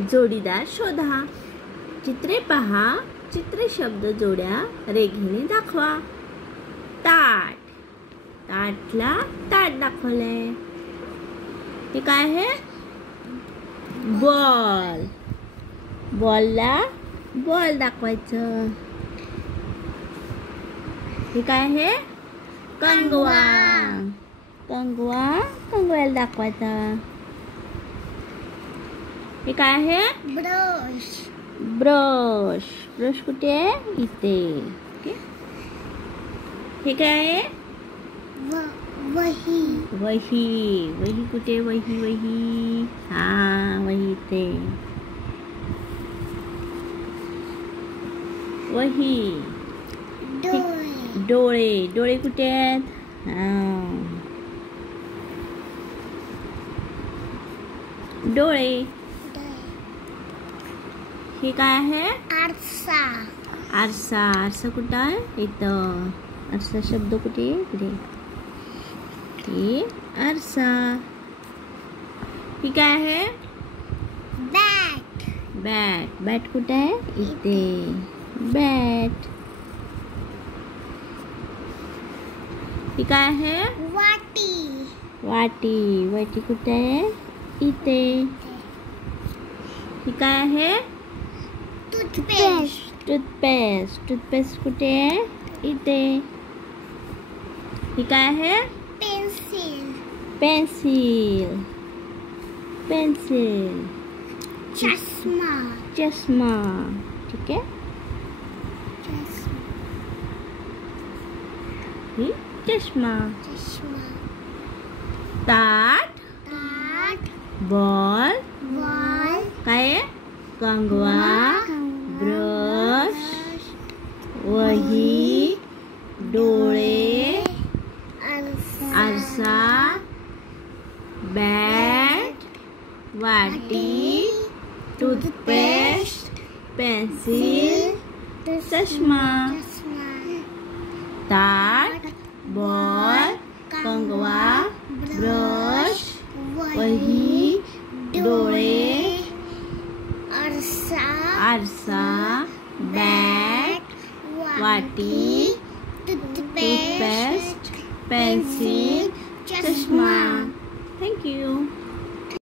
जोडीदार शोधा. चित्रे पहा, चित्र शब्द जोड्या रेघेने दाखवा. ताट, ताटला ताट दाखवलंय. हे काय आहे? बॉल, बॉलला बॉल दाखवायचं. हे काय आहे? कंगवा, कंगवा कंगव्याला दाखवायचा. हे काय आहे? ब्रश, ब्रश, ब्रश कुठे आहे? इथे. ओके. हे काय आहे? वही, वही, वही कुठे? वही, वही, हा वही इथे. वही. डोळे, डोळे, डोळे कुठे आहेत? हा डोळे. हे काय आहे? आरसा, आरसा, आरसा कुठं आहे? इथं. आरसा शब्द कुठे? इकडे. हे आरसा. हे काय आहे? बॅट, बॅट, बॅट कुठे आहे? इथे. बॅट. हे काय आहे? वाटी, वाटी, वाटी कुठे आहे? इथे. हे काय आहे? टूथपेस्ट, टूथपेस्ट, टूथपेस्ट कुठे आहे? इथे. हे काय आहे? Pencil, pencil, pencil. चष्मा, चष्मा. ठीक आहे. ही चष्मा. चष्मा. ताट, ताट, बॉल, बॉल, काय आहे? कंगवा, ब्रश, वही, डोळे, आरसा, बॅट, वाटी, टूथपेस्ट, पेन्सिल, चष्मा. ताट, बॉल, कंगवा, ब्रश, वही, डोळे, आरसा, बॅट, वाटी, टूथपेस्ट, पेन्सिल, चष्मा. Thank you.